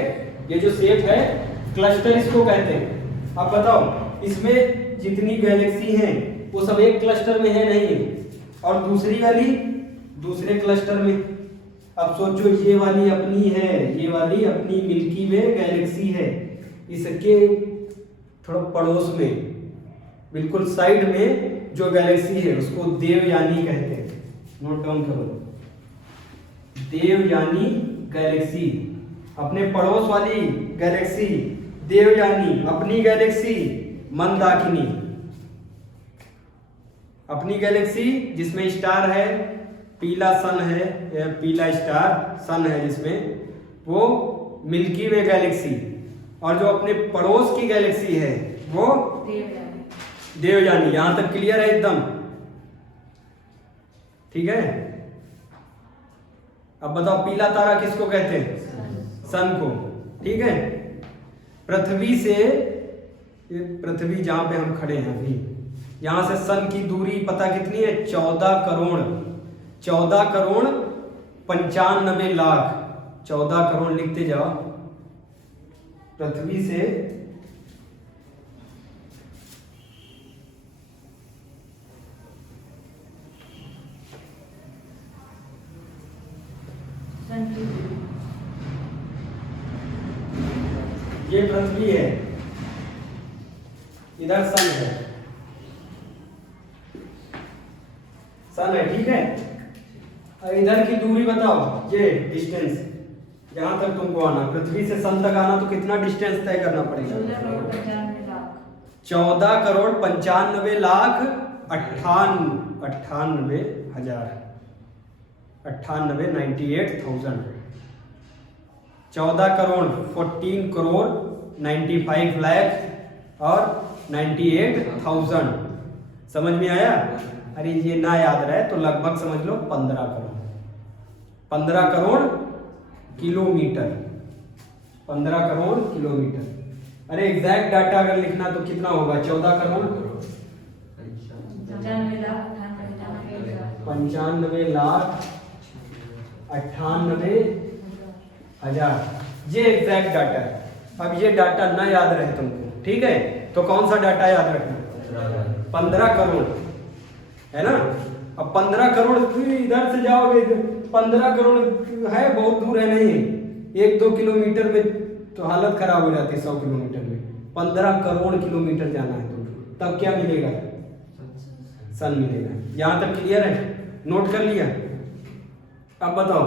ये जो शेप है क्लस्टर इसको कहते हैं। अब बताओ इसमें जितनी गैलेक्सी हैं वो सब एक क्लस्टर में है नहीं है, और दूसरी वाली दूसरे क्लस्टर में। अब सोचो ये वाली अपनी है, ये वाली अपनी मिल्की वे गैलेक्सी है, इसके थोड़ा पड़ोस में बिल्कुल साइड में जो गैलेक्सी है उसको देवयानी कहते हैं। नोट डाउन करो, देवयानी गैलेक्सी। अपने पड़ोस वाली गैलेक्सी देवयानी, अपनी गैलेक्सी मंदाकिनी। अपनी गैलेक्सी जिसमें स्टार है, पीला सन है, पीला स्टार सन है जिसमें, वो मिल्की वे गैलेक्सी। और जो अपने पड़ोस की गैलेक्सी है वो देवयानी। यहां तक क्लियर है एकदम? ठीक है। अब बताओ पीला तारा किसको कहते हैं? सन को। ठीक है। पृथ्वी से, पृथ्वी जहां पे हम खड़े हैं अभी, यहां से सन की दूरी पता कितनी है? 14 करोड़ 95 लाख। 14 करोड़ लिखते जाओ। पृथ्वी से ये पृथ्वी है, इधर सन है, सन है। ठीक है। और इधर की दूरी बताओ, ये डिस्टेंस जहां तक तुमको आना, पृथ्वी से सन तक आना, तो कितना डिस्टेंस तय करना पड़ेगा? 14 करोड़ 95 लाख 98 हजार 98,98,000। 14 करोड़ 14 करोड़ 95 लाख और 98,000। समझ में आया? अरे ये ना याद रहे तो लगभग समझ लो 15 करोड़। 15 करोड़ किलोमीटर। 15 करोड़ किलोमीटर। अरे एग्जैक्ट डाटा अगर लिखना तो कितना होगा? 14 करोड़ 95 लाख 98,000। ये एग्जैक्ट डाटा है। अब ये डाटा ना याद रहे तुमको, ठीक है, तो कौन सा डाटा याद रखना? 15 करोड़ है ना। अब 15 करोड़ इधर से जाओगे 15 करोड़ है, बहुत दूर है नहीं, 1-2 किलोमीटर में तो हालत खराब हो जाती है। 100 किलोमीटर में 15 करोड़ किलोमीटर जाना है तुमको, तब क्या मिलेगा? सन मिलेगा। यहाँ तक क्लियर है? नोट कर लिया? अब बताओ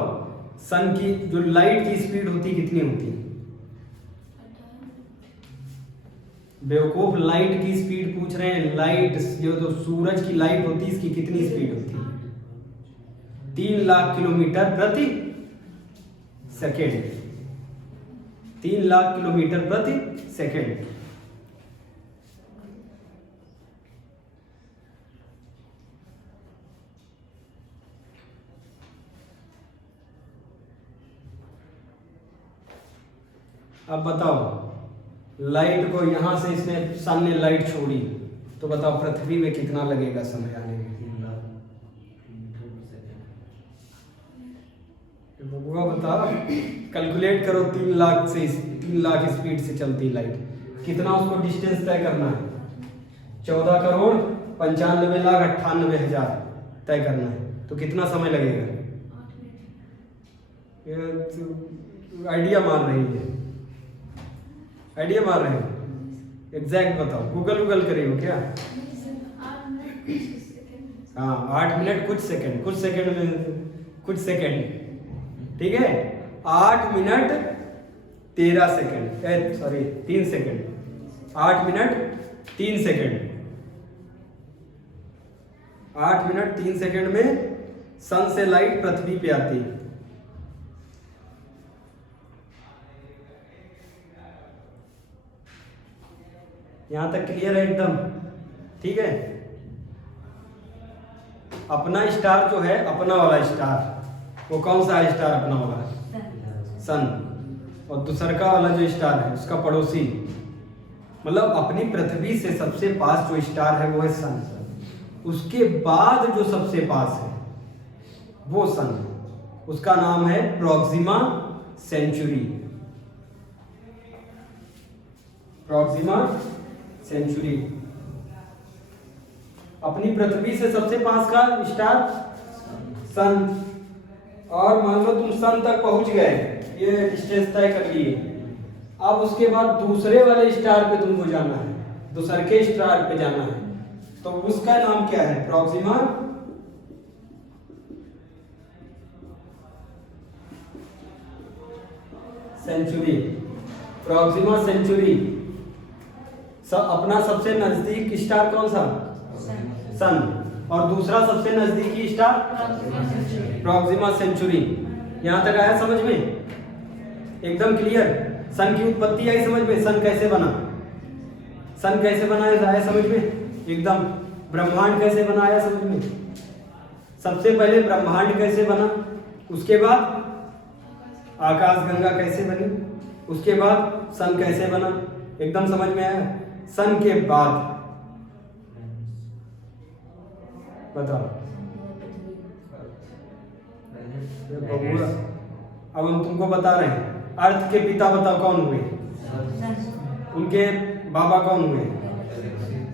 सन की जो लाइट की स्पीड होती कितनी होती है? बेवकूफ, लाइट की स्पीड पूछ रहे हैं। लाइट जो तो सूरज की लाइट होती है इसकी कितनी स्पीड होती है? 3 लाख किलोमीटर प्रति सेकेंड। 3 लाख किलोमीटर प्रति सेकेंड। अब बताओ लाइट को यहां से इसने सन ने लाइट छोड़ी तो बताओ पृथ्वी में कितना लगेगा समय आने में? 3 लाख किलोमीटर पर सेकंड। बबुआ बताओ, कैलकुलेट करो। 3 लाख स्पीड से चलती लाइट, कितना उसको डिस्टेंस तय करना है? 14 करोड़ 95 लाख 98 हजार तय करना है, तो कितना समय लगेगा? आइडिया मार रही है, आइडिया मार रहे हैं। एग्जैक्ट बताओ, गूगल करी हो क्या? हाँ, 8 मिनट कुछ सेकंड, कुछ सेकंड में कुछ सेकंड, ठीक है। 8 minute 13 second, sorry 3 second. 8 minute 3 second. 8 minute 3 second में सन से लाइट पृथ्वी पे आती है। यहां तक क्लियर है एकदम? ठीक है। अपना स्टार जो है, अपना वाला स्टार, वो कौन सा स्टार अपना वाला? सन। और दूसरा वाला जो स्टार है उसका पड़ोसी, मतलब अपनी पृथ्वी से सबसे पास जो स्टार है वो है सन। उसके बाद जो सबसे पास है वो सन है, उसका नाम है प्रोक्सिमा सेंचुरी। Proxima Centauri. अपनी पृथ्वी से सबसे पास का स्टार सन। और मान लो तुम सन तक पहुंच गए, ये डिस्टेंस तय कर लिए। अब उसके बाद दूसरे वाले स्टार पे तुमको जाना है, दूसरे के स्टार पे जाना है, तो उसका नाम क्या है? Proxima Centauri. Proxima Centauri. अपना सबसे नजदीक स्टार कौन सा? सन। और दूसरा सबसे नजदीकी स्टार प्रोक्सिमा सेंचुरी। यहां तक आया समझ में? एकदम क्लियर। सन की उत्पत्ति आई समझ में? सन कैसे बना? सन कैसे बना आया समझ में? एकदम। ब्रह्मांड कैसे बना आया समझ में? सबसे पहले ब्रह्मांड कैसे बना, उसके बाद आकाशगंगा कैसे बनी, उसके बाद सन कैसे बना, एकदम समझ में आया? सन के बाद बताओ। अब हम तुमको बता रहे हैं, अर्थ के पिता बताओ कौन हुए? उनके बाबा कौन हुए?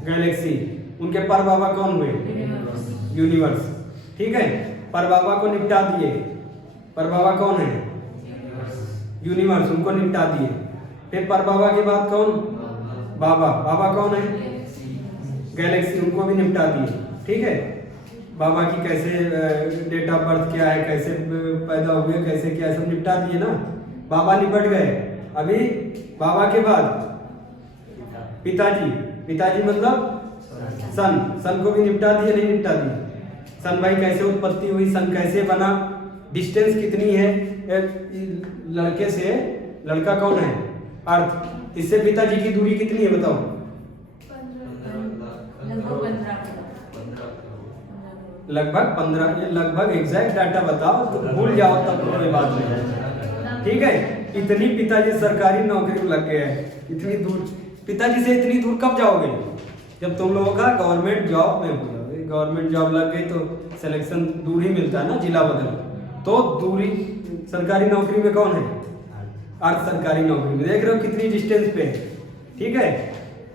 गैलेक्सी। उनके पर बाबा कौन हुए? यूनिवर्स। ठीक है, पर बाबा को निपटा दिए। पर बाबा कौन है? यूनिवर्स। उनको निपटा दिए। फिर पर बाबा के बाद कौन? बाबा। बाबा कौन है? गैलेक्सी। उनको भी निपटा दिए। ठीक है, बाबा की कैसे डेट ऑफ बर्थ क्या है, कैसे पैदा हुए, कैसे क्या, सब निपटा दिए ना। बाबा निपट गए। अभी बाबा के बाद पिताजी। पिताजी मतलब सन। सन को भी निपटा दिए, नहीं निपटा दिए? सन भाई कैसे उत्पत्ति हुई, सन कैसे बना, डिस्टेंस कितनी है लड़के से, लड़का कौन है? अर्थ। इससे पिताजी की दूरी कितनी है बताओ? लगभग 15। ये लगभग एग्जैक्ट डाटा बताओ, तो भूल जाओ तब कोई बात नहीं। ठीक है, इतनी पिताजी सरकारी नौकरी में लग गए हैं, इतनी दूर। पिताजी से इतनी दूर कब जाओगे? जब तुम लोगों का गवर्नमेंट जॉब में होगा। गवर्नमेंट जॉब लग गई तो सिलेक्शन दूर ही मिलता है ना, जिला बदल। तो दूरी सरकारी नौकरी में कौन है? अर्थ सरकारी नौकरी में। देख रहे हो कितनी डिस्टेंस पे है। ठीक है,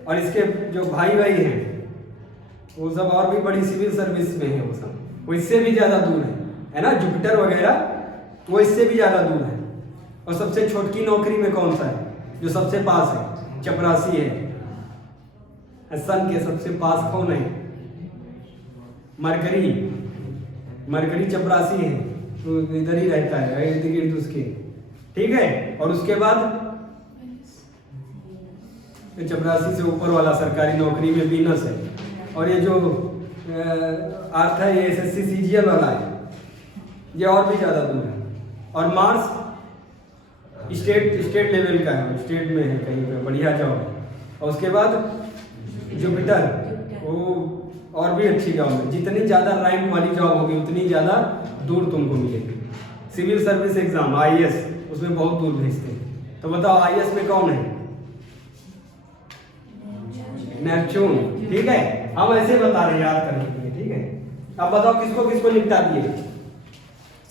और इसके जो भाई भाई हैं वो सब और भी बड़ी सिविल सर्विस में है, वो सब वो इससे भी ज़्यादा दूर है ना, जुपिटर वगैरह, वो इससे भी ज़्यादा दूर है। और सबसे छोटकी नौकरी में कौन सा है जो सबसे पास है? चपरासी है। सन के सबसे पास कौन है? मरकरी। मरकरी चपरासी है, तो इधर ही रहता है इर्द गिर्द उसके, ठीक है। और उसके बाद चपरासी से ऊपर वाला सरकारी नौकरी में वीनस है। और ये जो अर्थ है ये SSC CGL वाला है, ये और भी ज़्यादा दूर है। और मार्स स्टेट लेवल का है, स्टेट में है कहीं पे, बढ़िया जॉब है। और उसके बाद जुपिटर, वो और भी अच्छी जॉब है। जितनी ज़्यादा रैंक वाली जॉब होगी उतनी ज़्यादा दूर तुमको मिलेगी। सिविल सर्विस एग्जाम IAS, उसमें बहुत दूर भेजते हैं। तो बताओ IAS में कौन है? नेपच्यून, ठीक है। हम ऐसे बता रहे हैं याद करने के लिए, ठीक है। अब बताओ किसको किसको निपटा दिए?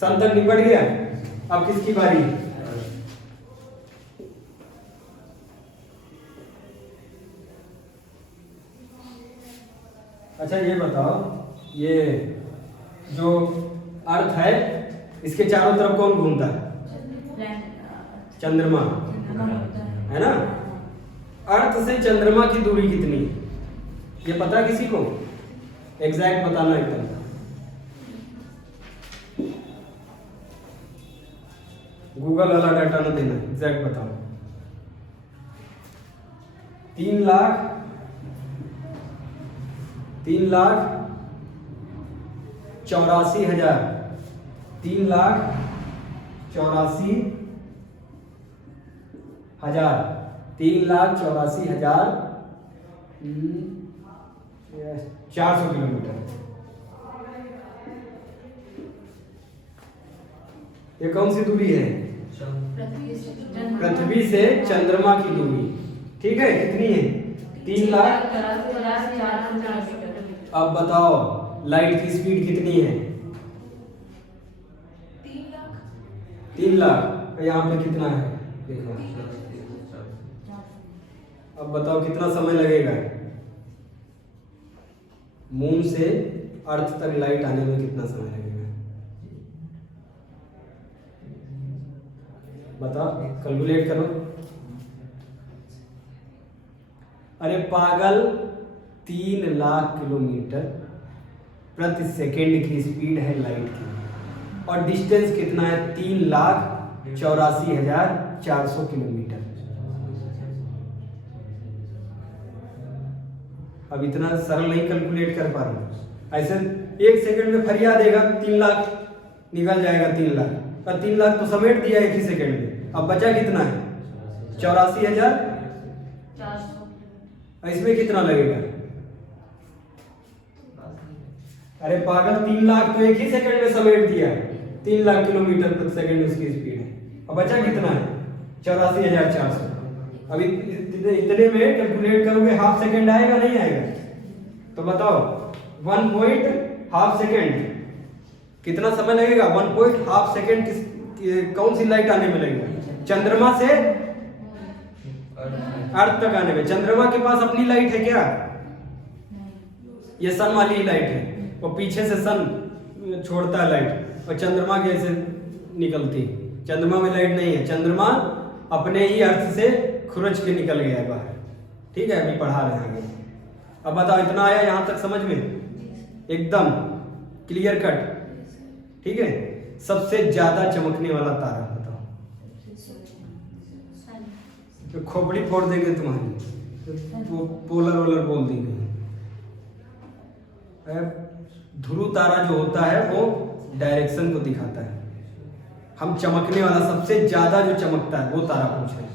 सन तक निपट गया, अब किसकी बारी? अच्छा ये बताओ, ये जो अर्थ है इसके चारों तरफ कौन घूमता है? चंद्रमा, है ना। अर्थ से चंद्रमा की दूरी कितनी है? ये पता किसी को? एग्जैक्ट बताना एकदम। गूगल वाला डाटा ना देना, एग्जैक्ट बताओ। 3,84,000, 3,84,000, 3,84,400 किलोमीटर। ये कौन सी दूरी है? पृथ्वी से चंद्रमा की दूरी, ठीक है। कितनी है? 3,84,400। अब बताओ लाइट की स्पीड कितनी है? 3 लाख। यहाँ पे कितना है देखो। अब बताओ कितना समय लगेगा मून से अर्थ तक लाइट आने में? कितना समय लगेगा बताओ, कैलकुलेट करो। अरे पागल, 3 लाख किलोमीटर प्रति सेकेंड की स्पीड है लाइट की, और डिस्टेंस कितना है? 3,84,400 किलोमीटर। अब इतना सरल नहीं कैलकुलेट कर पा रहा हूं। ऐसे 1 सेकंड में फरिया देगा 3 लाख निकल जाएगा। 3 लाख और 3 लाख तो समेट दिया 1 ही सेकंड में। अब बचा कितना है? 84,400। इसमें कितना लगेगा? अरे पागल, 3 लाख तो 1 ही सेकंड में समेट दिया। 3 लाख किलोमीटर प्रति सेकंड उसकी स्पीड है। अब बचा कितना है? 84,400। अभी इतने में कैलकुलेट करोगे हाफ सेकंड आएगा नहीं आएगा? तो बताओ 1.5 सेकंड कितना समय लगेगा? 1.5 सेकंड कौन सी लाइट आने में लगेगा? चंद्रमा से अर्थ तक आने में। चंद्रमा के पास अपनी लाइट है क्या? ये सन वाली लाइट है, वो पीछे से सन छोड़ता है लाइट, और चंद्रमा कैसे निकलती? चंद्रमा में लाइट नहीं है। चंद्रमा अपने ही अर्थ से खुरच के निकल गया है बाहर, ठीक है। अभी पढ़ा रहे हैं। अब बताओ इतना आया यहां तक समझ में? एकदम क्लियर कट, ठीक है। सबसे ज्यादा चमकने वाला तारा बताओ। तो खोपड़ी फोड़ देंगे तुम्हारी, वो पोलर वोलर बोल देंगे। ध्रुव तारा जो होता है वो डायरेक्शन को दिखाता है। हम चमकने वाला सबसे ज्यादा जो चमकता है वो तारा पूछ रहे हैं।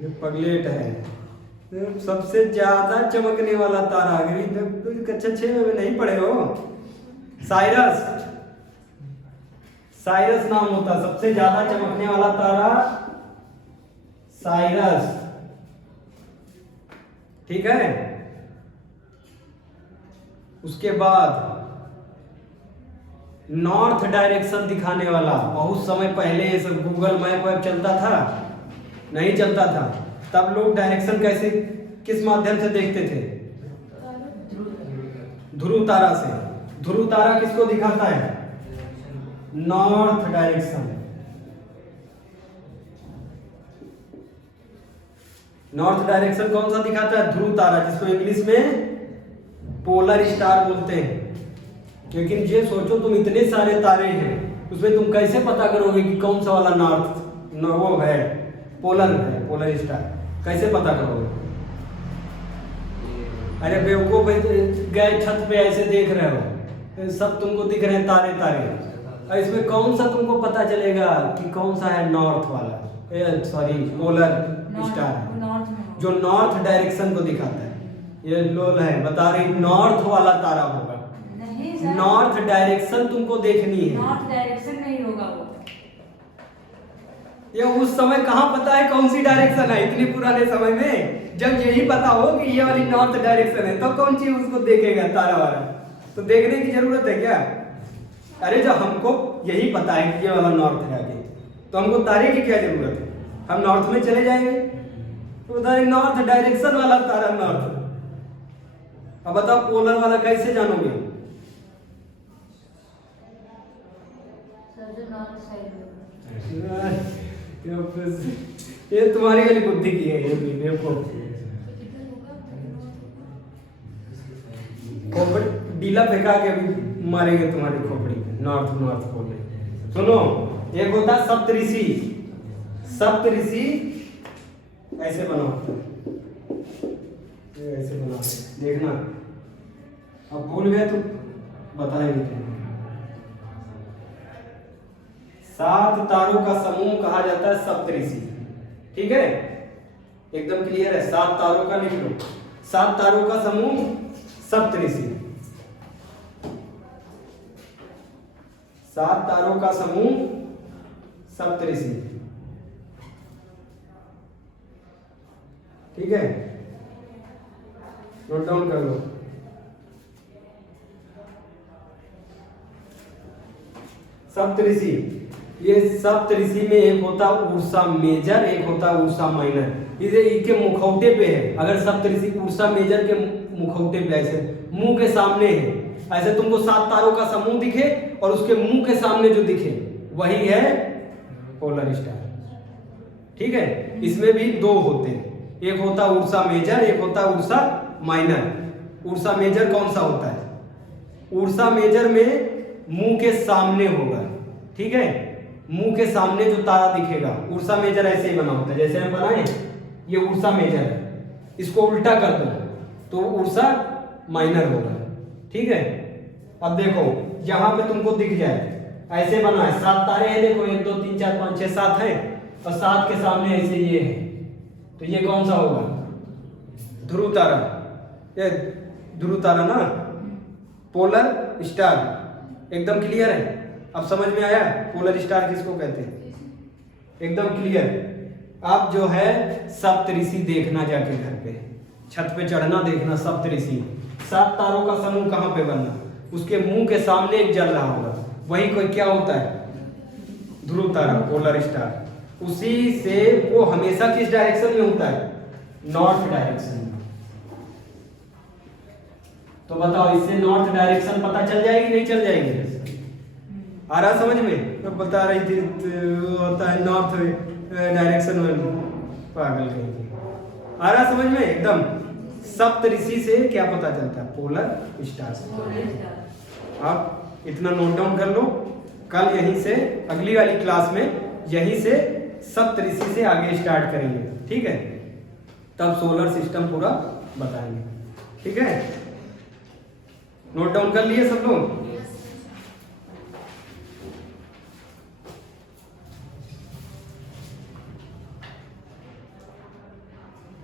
ये पगलेट है। सबसे ज्यादा चमकने वाला तारा, अगर कक्षा 6 में नहीं पढ़े हो, साइरस। साइरस नाम होता है सबसे ज्यादा चमकने वाला तारा, साइरस, ठीक है। उसके बाद नॉर्थ डायरेक्शन दिखाने वाला, बहुत समय पहले ये सब गूगल मैप वैप चलता था नहीं चलता था, तब लोग डायरेक्शन कैसे, किस माध्यम से देखते थे? ध्रुव तारा से। ध्रुव तारा किसको दिखाता है? North direction. नॉर्थ डायरेक्शन कौन सा दिखाता है? ध्रुव तारा, जिसको इंग्लिश में पोलर स्टार बोलते हैं। लेकिन ये सोचो, तुम इतने सारे तारे हैं, उसमें तुम कैसे पता करोगे कि कौन सा वाला नॉर्थ वो है, पोलर है, पोलर स्टार? कैसे पता करोगे? अरे बेवकूफ, गए छत पे ऐसे देख रहे हो, सब तुमको दिख रहे हैं तारे तारे, और इसमें कौन सा तुमको पता चलेगा कि कौन सा है नॉर्थ वाला, सॉरी पोलर स्टार, जो नॉर्थ डायरेक्शन को दिखाता है। ये लोल है, बता रही नॉर्थ वाला तारा होगा। नहीं सर, नॉर्थ डायरेक्शन तुमको देखनी है। नॉर्थ डायरेक्शन नहीं होगा वो। ये उस समय कहाँ पता है कौन सी डायरेक्शन है? इतनी पुराने समय में जब यही पता हो कि ये वाली नॉर्थ डायरेक्शन है, तो कौन चीज उसको देखेगा तारा वाला? तो देखने की जरूरत है क्या? अरे जब हमको यही पता है कि ये वाला नॉर्थ है आगे, तो हमको तारे की क्या जरूरत है? हम नॉर्थ में चले जाएंगे, तो बता रहे नॉर्थ डायरेक्शन वाला तारा नॉर्थ। अब बताओ पोलर वाला कैसे जानोगे? सर जो नॉर्थ साइड होगा। ये तुम्हारी वाली बुद्धि की है, ये भी देखो। खोपड़ी डीला फेंका के अभी मारेंगे तुम्हारी खोपड़ी में, नॉर्थ नॉर्थ बोले। सुनो, एक होता है सप्तऋषि। सप्तऋषि ऐसे बनाओ, ऐसे बनाओ, देखना। अब भूल गए तो बताएंगे। 7 तारों का समूह कहा जाता है सप्तऋषि। ठीक है, एकदम क्लियर है? 7 तारों का लिख लो। 7 तारों का समूह सप्तऋषि। 7 तारों का समूह सप्तऋषि। ठीक है, नोट डाउन कर लो। सप्तऋषि, ये सप्तऋषि में एक होता उर्सा मेजर, एक होता उर्सा माइनर। इसे इनके मुखौटे पे है। अगर सप्तऋषि उर्सा मेजर के मुखौटे पे ऐसे मुंह के सामने है, ऐसे तुमको 7 तारों का समूह दिखे और उसके मुंह के सामने जो दिखे वही है पोलर स्टार। ठीक है, इसमें भी 2 होते हैं, एक होता उर्सा मेजर, एक होता उर्सा माइनर। उर्सा मेजर कौन सा होता है? उर्सा मेजर में मुंह के सामने होगा। ठीक है, मुंह के सामने जो तारा दिखेगा, उर्सा मेजर ऐसे ही बना होता है जैसे हम बनाए। ये उर्सा मेजर है, इसको उल्टा कर दो तो उर्सा माइनर होगा। ठीक है, अब देखो यहां पे तुमको दिख जाए ऐसे बना है, 7 तारे हैं, देखो 1 2 3 4 5 6 7 है, और 7 के सामने ऐसे ये है, तो ये कौन सा होगा? ध्रुव तारा। ये ध्रुव तारा ना, पोलर स्टार। एकदम क्लियर है? अब समझ में आया पोलर स्टार किसको कहते हैं? एकदम क्लियर। आप जो है सप्तऋषि देखना, जाके घर पे छत पे चढ़ना, देखना सप्तऋषि। 7 तारों का समूह कहाँ पे बनना? उसके मुंह के सामने एक जल रहा होगा, वही कोई क्या होता है? ध्रुव तारा, पोलर स्टार। उसी से वो हमेशा किस डायरेक्शन में होता है? नॉर्थ डायरेक्शन में। तो बताओ, इससे नॉर्थ डायरेक्शन पता चल जाएगी नहीं चल जाएगी? आ रहा समझ में? तो बता रही थी होता है नॉर्थ डायरेक्शन में, पागल कहीं। आ रहा समझ में? एकदम। सप्तऋषि से क्या पता चलता है? पोलर स्टार से। आप इतना नोट डाउन कर लो, कल यहीं से अगली वाली क्लास में यहीं से सप्तऋषि से आगे स्टार्ट करेंगे। ठीक है, तब सोलर सिस्टम पूरा बताएंगे। ठीक है, नोट डाउन कर लिए सब लोग?